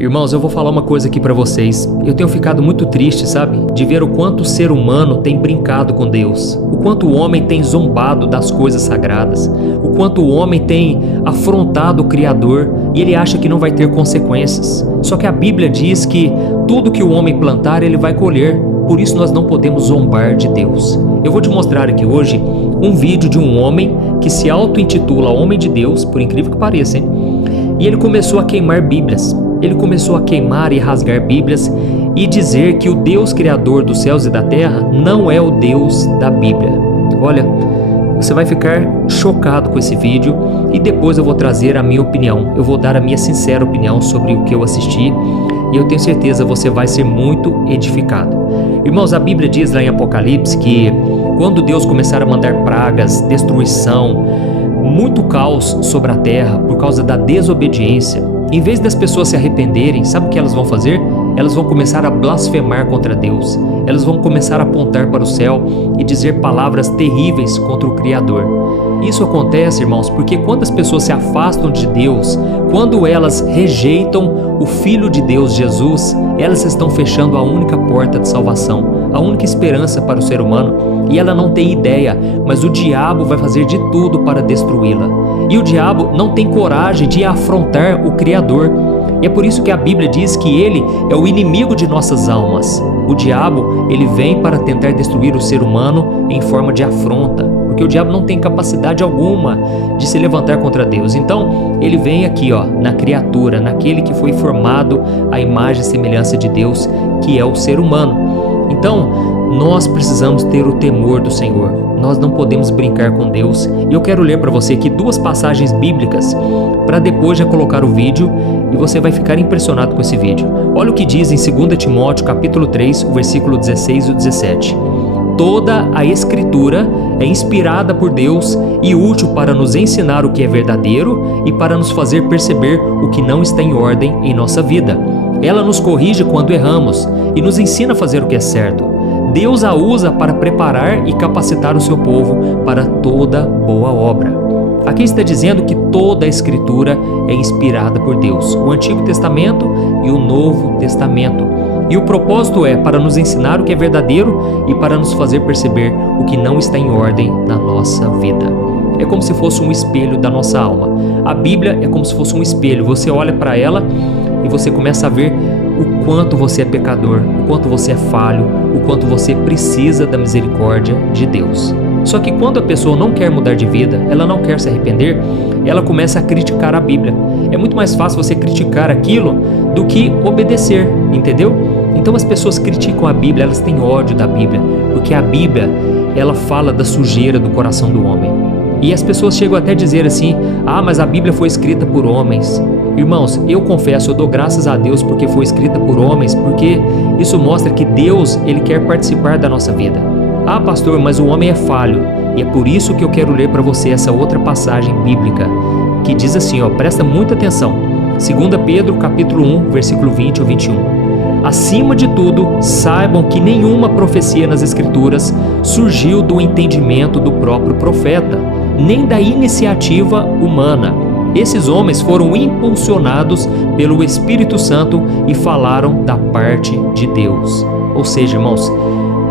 Irmãos, eu vou falar uma coisa aqui pra vocês. Eu tenho ficado muito triste, sabe? De ver o quanto o ser humano tem brincado com Deus. O quanto o homem tem zombado das coisas sagradas. O quanto o homem tem afrontado o Criador e ele acha que não vai ter consequências. Só que a Bíblia diz que tudo que o homem plantar, ele vai colher. Por isso nós não podemos zombar de Deus. Eu vou te mostrar aqui hoje um vídeo de um homem que se auto-intitula Homem de Deus, por incrível que pareça, hein? E ele começou a queimar Bíblias. Ele começou a queimar e rasgar Bíblias e dizer que o Deus Criador dos céus e da terra não é o Deus da Bíblia. Olha, você vai ficar chocado com esse vídeo e depois eu vou trazer a minha opinião. Eu vou dar a minha sincera opinião sobre o que eu assisti e eu tenho certeza que você vai ser muito edificado. Irmãos, a Bíblia diz lá em Apocalipse que quando Deus começar a mandar pragas, destruição, muito caos sobre a terra por causa da desobediência, em vez das pessoas se arrependerem, sabe o que elas vão fazer? Elas vão começar a blasfemar contra Deus. Elas vão começar a apontar para o céu e dizer palavras terríveis contra o Criador. Isso acontece, irmãos, porque quando as pessoas se afastam de Deus, quando elas rejeitam o Filho de Deus, Jesus, elas estão fechando a única porta de salvação, a única esperança para o ser humano, e ela não tem ideia, mas o diabo vai fazer de tudo para destruí-la. E o diabo não tem coragem de afrontar o Criador. E é por isso que a Bíblia diz que ele é o inimigo de nossas almas. O diabo, ele vem para tentar destruir o ser humano em forma de afronta, porque o diabo não tem capacidade alguma de se levantar contra Deus. Então, ele vem aqui, na criatura, naquele que foi formado à imagem e semelhança de Deus, que é o ser humano. Então, nós precisamos ter o temor do Senhor. Nós não podemos brincar com Deus. E eu quero ler para você aqui duas passagens bíblicas para depois já colocar o vídeo e você vai ficar impressionado com esse vídeo. Olha o que diz em 2 Timóteo capítulo 3, o versículo 16 e 17. Toda a Escritura é inspirada por Deus e útil para nos ensinar o que é verdadeiro e para nos fazer perceber o que não está em ordem em nossa vida. Ela nos corrige quando erramos e nos ensina a fazer o que é certo. Deus a usa para preparar e capacitar o seu povo para toda boa obra. Aqui está dizendo que toda a Escritura é inspirada por Deus, o Antigo Testamento e o Novo Testamento. E o propósito é para nos ensinar o que é verdadeiro e para nos fazer perceber o que não está em ordem na nossa vida. É como se fosse um espelho da nossa alma. A Bíblia é como se fosse um espelho. Você olha para ela e você começa a ver o quanto você é pecador, o quanto você é falho, o quanto você precisa da misericórdia de Deus. Só que quando a pessoa não quer mudar de vida, ela não quer se arrepender, ela começa a criticar a Bíblia. É muito mais fácil você criticar aquilo do que obedecer, entendeu? Então as pessoas criticam a Bíblia, elas têm ódio da Bíblia, porque a Bíblia, ela fala da sujeira do coração do homem. E as pessoas chegam até a dizer assim, mas a Bíblia foi escrita por homens. Irmãos, eu confesso, eu dou graças a Deus porque foi escrita por homens, porque isso mostra que Deus, ele quer participar da nossa vida. Pastor, mas o homem é falho. E é por isso que eu quero ler para você essa outra passagem bíblica, que diz assim, presta muita atenção. 2 Pedro capítulo 1, versículo 20 ou 21. Acima de tudo, saibam que nenhuma profecia nas Escrituras surgiu do entendimento do próprio profeta, nem da iniciativa humana. Esses homens foram impulsionados pelo Espírito Santo e falaram da parte de Deus. Ou seja, irmãos,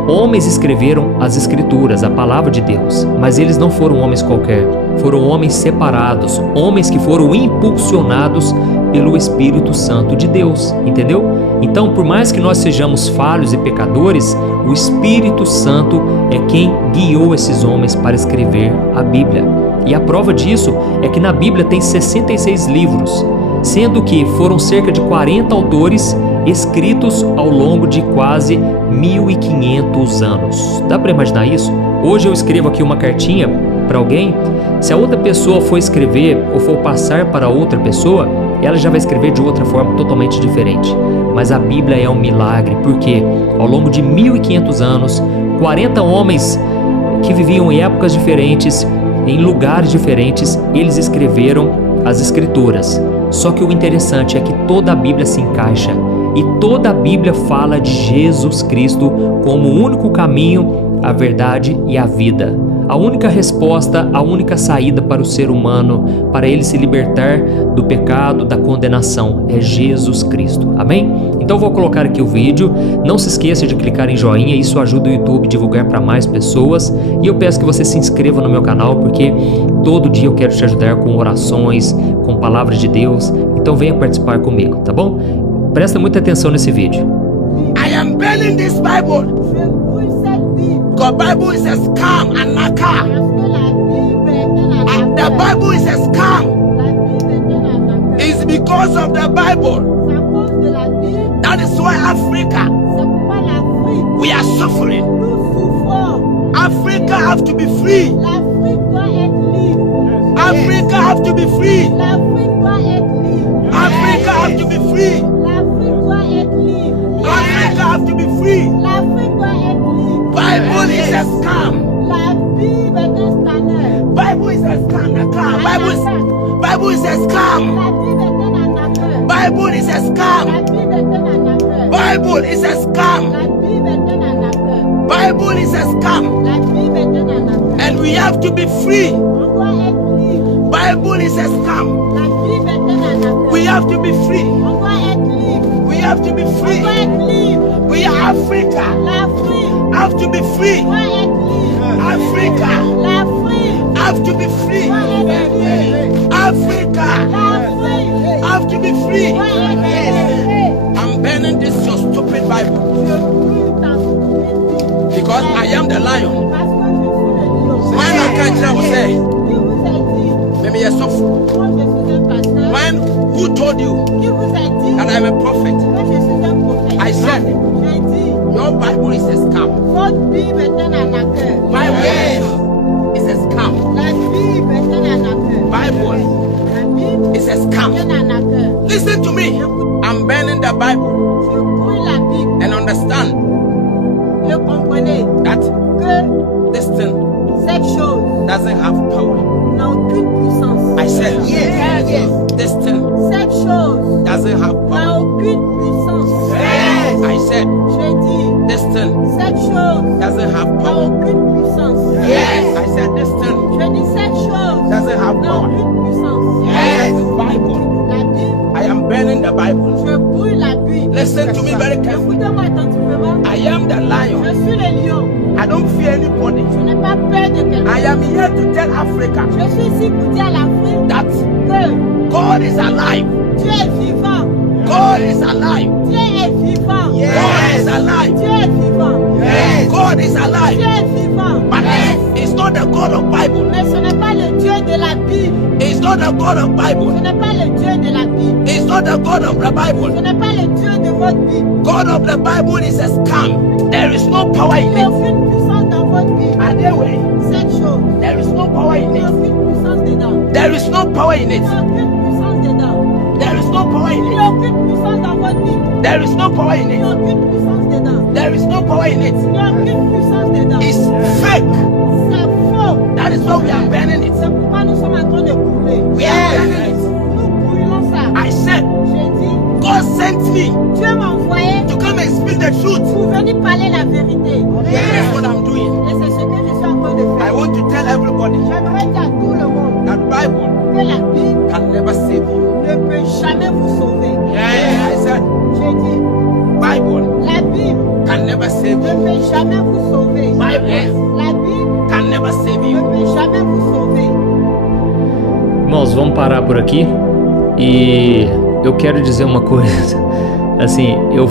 homens escreveram as Escrituras, a palavra de Deus, mas eles não foram homens qualquer, foram homens separados, homens que foram impulsionados pelo Espírito Santo de Deus, entendeu? Então, por mais que nós sejamos falhos e pecadores, o Espírito Santo é quem guiou esses homens para escrever a Bíblia. E a prova disso é que na Bíblia tem 66 livros, sendo que foram cerca de 40 autores escritos ao longo de quase 1500 anos. Dá para imaginar isso? Hoje eu escrevo aqui uma cartinha para alguém, se a outra pessoa for escrever ou for passar para outra pessoa, ela já vai escrever de outra forma totalmente diferente. Mas a Bíblia é um milagre, porque ao longo de 1500 anos, 40 homens que viviam em épocas diferentes, em lugares diferentes, eles escreveram as Escrituras. Só que o interessante é que toda a Bíblia se encaixa e toda a Bíblia fala de Jesus Cristo como o único caminho, a verdade e a vida. A única resposta, a única saída para o ser humano, para ele se libertar do pecado, da condenação, é Jesus Cristo. Amém? Então vou colocar aqui o vídeo. Não se esqueça de clicar em joinha, isso ajuda o YouTube a divulgar para mais pessoas. E eu peço que você se inscreva no meu canal, porque todo dia eu quero te ajudar com orações, com palavras de Deus. Então venha participar comigo, tá bom? Presta muita atenção nesse vídeo. I am burning this Bible. God Bible is a scam and nakar. And the Bible is a scam. It's because of the Bible. That is why Africa, we are suffering. Africa have to be free. Africa have to be free. Africa have to be free. Africa have to be free. Bible is a scam. Bible is a scam. Bible is a scam. Bible is a scam. Bible is a scam. Bible is a scam. And we have to be free. Bible is a scam. We have to be free. We have to be free. We are Africa. Have to be free. Africa. Have to be free. Africa. Have to be free. I'm burning this your stupid Bible. Because I am the lion. When I can't tell say, maybe you're so. When who told you that I'm a prophet? I said your Bible is a scam. My word is a scam. Bible is a scam. Listen to me. I'm burning the Bible and understand that this thing doesn't have power. I said yes. This thing doesn't have power. I said this thing doesn't have power. Yes. I said this thing doesn't have power. Yes. Bible. I am burning the Bible. Listen to me very carefully. I am the lion. I don't fear anybody. I am here to tell Africa that God is alive. God is alive. Yes. God is alive. Yes. God is alive. But it's not the God of Bible. It's not the God of Bible. It's not the God of the Bible. God of the Bible is a scam. There is no power in it. Anyway, there is no power in it. There is no power in it. There is no power in it. There is no power in it. There is no power in it. It's fake. That is why we are burning it. We are burning it. I said, God sent me to come and speak the truth. That's what I'm doing. I want to tell everybody that Bible can never save you. Yeah, I said, Bible can never save you. Bible can never save you. Irmãos, vamos parar por aqui. E eu quero dizer uma coisa. Assim, eu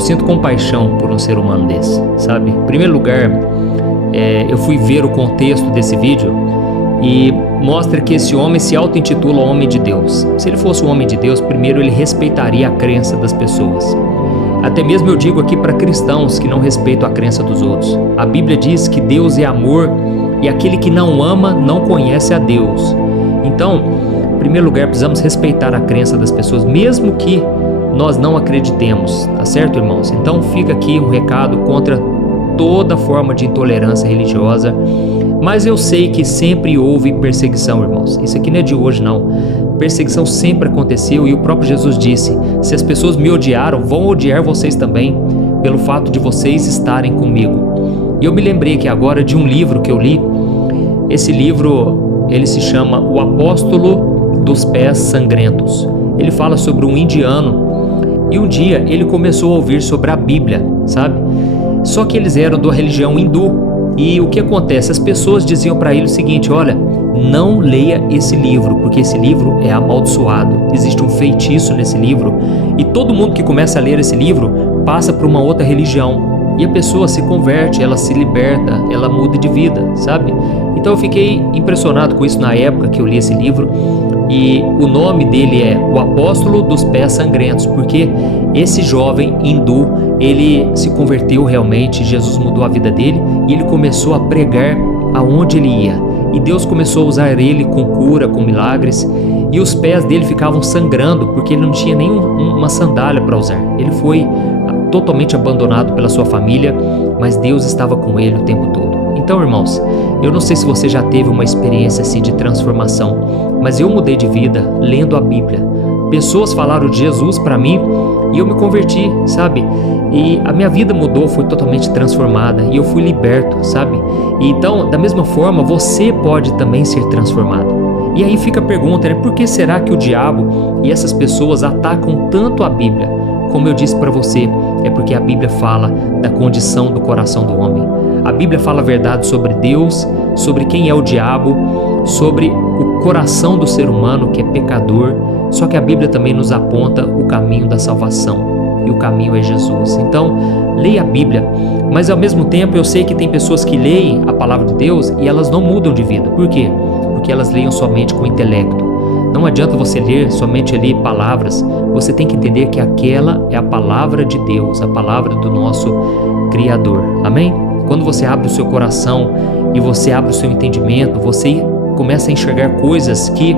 sinto compaixão por um ser humano desse, sabe? Em primeiro lugar, eu fui ver o contexto desse vídeo e mostra que esse homem se auto-intitula homem de Deus. Se ele fosse um homem de Deus, primeiro ele respeitaria a crença das pessoas. Até mesmo eu digo aqui para cristãos que não respeitam a crença dos outros. A Bíblia diz que Deus é amor e aquele que não ama não conhece a Deus. Então, em primeiro lugar, precisamos respeitar a crença das pessoas, mesmo que nós não acreditemos, tá certo, irmãos? Então fica aqui um recado contra toda forma de intolerância religiosa, mas eu sei que sempre houve perseguição, irmãos. Isso aqui não é de hoje, não. Perseguição sempre aconteceu e o próprio Jesus disse: se as pessoas me odiaram, vão odiar vocês também, pelo fato de vocês estarem comigo. E eu me lembrei que agora de um livro que eu li. Esse livro, ele se chama O Apóstolo dos Pés Sangrentos. Ele fala sobre um indiano e um dia ele começou a ouvir sobre a Bíblia, sabe? Só que eles eram da religião hindu. E o que acontece? As pessoas diziam para ele o seguinte: olha, não leia esse livro, porque esse livro é amaldiçoado. Existe um feitiço nesse livro e todo mundo que começa a ler esse livro passa para uma outra religião. E a pessoa se converte, ela se liberta, ela muda de vida, sabe? Então eu fiquei impressionado com isso na época que eu li esse livro. E o nome dele é O Apóstolo dos Pés Sangrentos, porque esse jovem hindu, ele se converteu realmente, Jesus mudou a vida dele e ele começou a pregar aonde ele ia. E Deus começou a usar ele com cura, com milagres, e os pés dele ficavam sangrando porque ele não tinha nenhuma sandália para usar. Ele foi totalmente abandonado pela sua família, mas Deus estava com ele o tempo todo. Então, irmãos, eu não sei se você já teve uma experiência assim de transformação, mas eu mudei de vida lendo a Bíblia. Pessoas falaram de Jesus para mim e eu me converti, sabe? E a minha vida mudou, foi totalmente transformada e eu fui liberto, sabe? E então, da mesma forma, você pode também ser transformado. E aí fica a pergunta, né? Por que será que o diabo e essas pessoas atacam tanto a Bíblia? Como eu disse para você, é porque a Bíblia fala da condição do coração do homem. A Bíblia fala a verdade sobre Deus, sobre quem é o diabo, sobre o coração do ser humano que é pecador. Só que a Bíblia também nos aponta o caminho da salvação. E o caminho é Jesus. Então, leia a Bíblia. Mas ao mesmo tempo eu sei que tem pessoas que leem a palavra de Deus e elas não mudam de vida. Por quê? Porque elas leem somente com o intelecto. Não adianta você ler somente ali palavras, você tem que entender que aquela é a palavra de Deus, a palavra do nosso Criador. Amém? Quando você abre o seu coração e você abre o seu entendimento, você começa a enxergar coisas que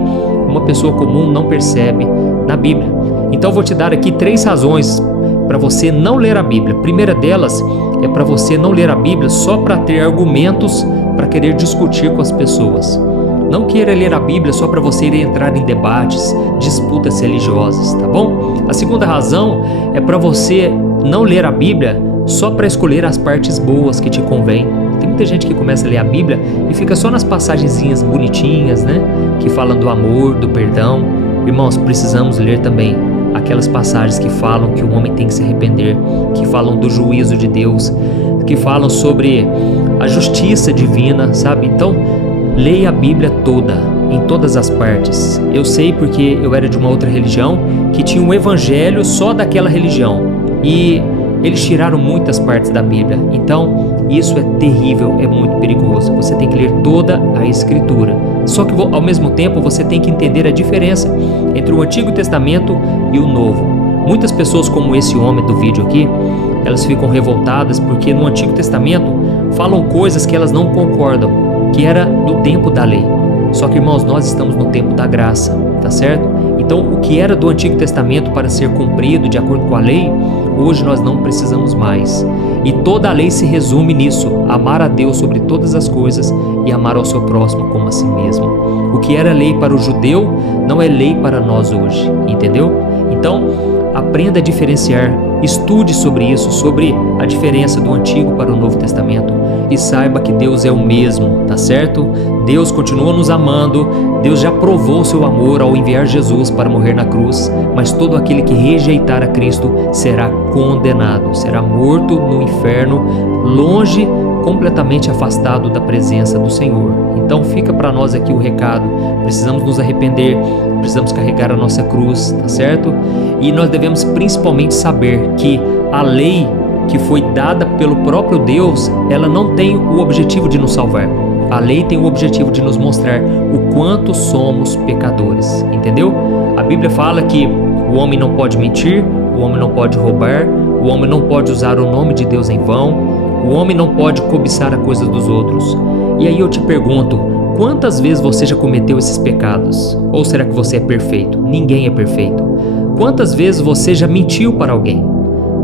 uma pessoa comum não percebe na Bíblia. Então eu vou te dar aqui 3 razões para você não ler a Bíblia. A primeira delas é para você não ler a Bíblia só para ter argumentos para querer discutir com as pessoas. Não queira ler a Bíblia só para você ir entrar em debates, disputas religiosas, tá bom? A segunda razão é para você não ler a Bíblia só para escolher as partes boas que te convém. Tem muita gente que começa a ler a Bíblia e fica só nas passagenzinhas bonitinhas, né? Que falam do amor, do perdão. Irmãos, precisamos ler também aquelas passagens que falam que o homem tem que se arrepender, que falam do juízo de Deus, que falam sobre a justiça divina, sabe? Então, leia a Bíblia toda, em todas as partes. Eu sei porque eu era de uma outra religião que tinha um evangelho só daquela religião e eles tiraram muitas partes da Bíblia. Então, isso é terrível, é muito perigoso. Você tem que ler toda a Escritura. Só que ao mesmo tempo você tem que entender a diferença entre o Antigo Testamento e o Novo. Muitas pessoas, como esse homem do vídeo aqui, elas ficam revoltadas porque no Antigo Testamento falam coisas que elas não concordam, que era do tempo da lei. Só que, irmãos, nós estamos no tempo da graça, tá certo? Então, o que era do Antigo Testamento para ser cumprido de acordo com a lei, hoje nós não precisamos mais. E toda a lei se resume nisso: amar a Deus sobre todas as coisas e amar ao seu próximo como a si mesmo. O que era lei para o judeu não é lei para nós hoje, entendeu? Então, aprenda a diferenciar, estude sobre isso, sobre a diferença do Antigo para o Novo Testamento e saiba que Deus é o mesmo, tá certo? Deus continua nos amando, Deus já provou o seu amor ao enviar Jesus para morrer na cruz, mas todo aquele que rejeitar a Cristo será condenado, será morto no inferno, longe, completamente afastado da presença do Senhor. Então fica para nós aqui o recado: precisamos nos arrepender, precisamos carregar a nossa cruz, tá certo? E nós devemos principalmente saber que a lei que foi dada pelo próprio Deus, ela não tem o objetivo de nos salvar. A lei tem o objetivo de nos mostrar o quanto somos pecadores, entendeu? A Bíblia fala que o homem não pode mentir, o homem não pode roubar, o homem não pode usar o nome de Deus em vão, o homem não pode cobiçar a coisa dos outros. E aí eu te pergunto, quantas vezes você já cometeu esses pecados? Ou será que você é perfeito? Ninguém é perfeito. Quantas vezes você já mentiu para alguém?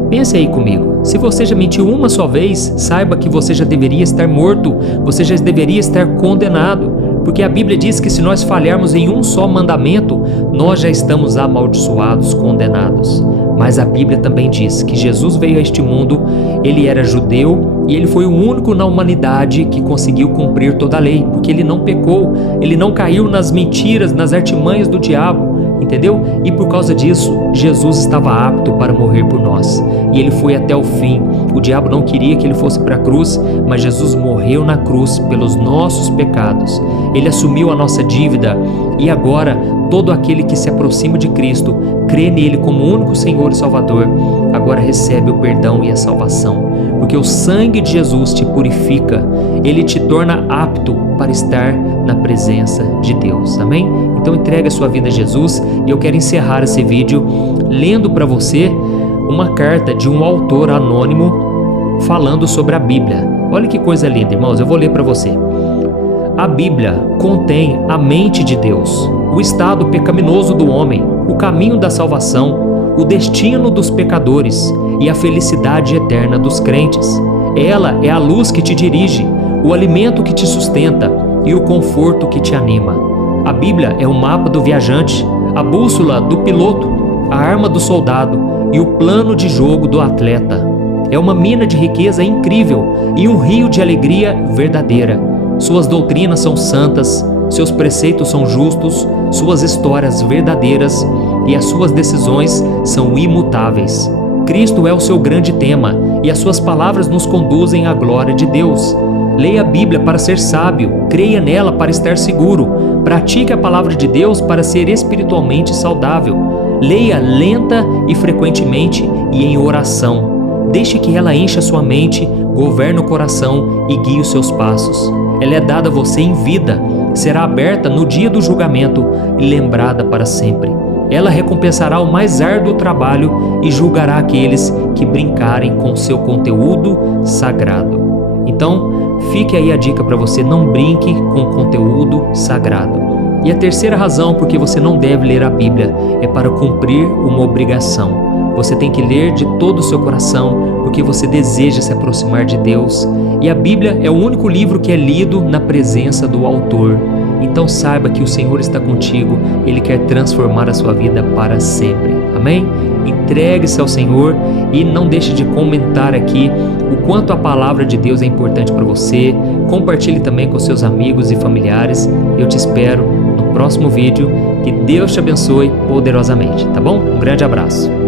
Pense aí comigo. Se você já mentiu uma só vez, saiba que você já deveria estar morto, você já deveria estar condenado, porque a Bíblia diz que se nós falharmos em um só mandamento, nós já estamos amaldiçoados, condenados. Mas a Bíblia também diz que Jesus veio a este mundo, ele era judeu e ele foi o único na humanidade que conseguiu cumprir toda a lei, porque ele não pecou, ele não caiu nas mentiras, nas artimanhas do diabo, entendeu? E por causa disso, Jesus estava apto para morrer por nós. E ele foi até o fim. O diabo não queria que ele fosse para a cruz, mas Jesus morreu na cruz pelos nossos pecados. Ele assumiu a nossa dívida e agora todo aquele que se aproxima de Cristo, crê nele como único Senhor e Salvador, agora recebe o perdão e a salvação. Porque o sangue de Jesus te purifica, ele te torna apto para estar na presença de Deus. Amém? Então entregue a sua vida a Jesus e eu quero encerrar esse vídeo lendo para você uma carta de um autor anônimo falando sobre a Bíblia. Olha que coisa linda, irmãos, eu vou ler para você. A Bíblia contém a mente de Deus, o estado pecaminoso do homem, o caminho da salvação, o destino dos pecadores e a felicidade eterna dos crentes. Ela é a luz que te dirige, o alimento que te sustenta e o conforto que te anima. A Bíblia é o mapa do viajante, a bússola do piloto, a arma do soldado e o plano de jogo do atleta. É uma mina de riqueza incrível e um rio de alegria verdadeira. Suas doutrinas são santas, seus preceitos são justos, suas histórias verdadeiras e as suas decisões são imutáveis. Cristo é o seu grande tema e as suas palavras nos conduzem à glória de Deus. Leia a Bíblia para ser sábio, creia nela para estar seguro, pratique a palavra de Deus para ser espiritualmente saudável. Leia lenta e frequentemente e em oração. Deixe que ela encha sua mente, governe o coração e guie os seus passos. Ela é dada a você em vida, será aberta no dia do julgamento e lembrada para sempre. Ela recompensará o mais árduo trabalho e julgará aqueles que brincarem com seu conteúdo sagrado. Então, fique aí a dica para você, não brinque com conteúdo sagrado. E a terceira razão por que você não deve ler a Bíblia é para cumprir uma obrigação. Você tem que ler de todo o seu coração, porque você deseja se aproximar de Deus. E a Bíblia é o único livro que é lido na presença do autor. Então saiba que o Senhor está contigo, Ele quer transformar a sua vida para sempre. Amém? Entregue-se ao Senhor e não deixe de comentar aqui o quanto a palavra de Deus é importante para você. Compartilhe também com seus amigos e familiares. Eu te espero no próximo vídeo. Que Deus te abençoe poderosamente, tá bom? Um grande abraço.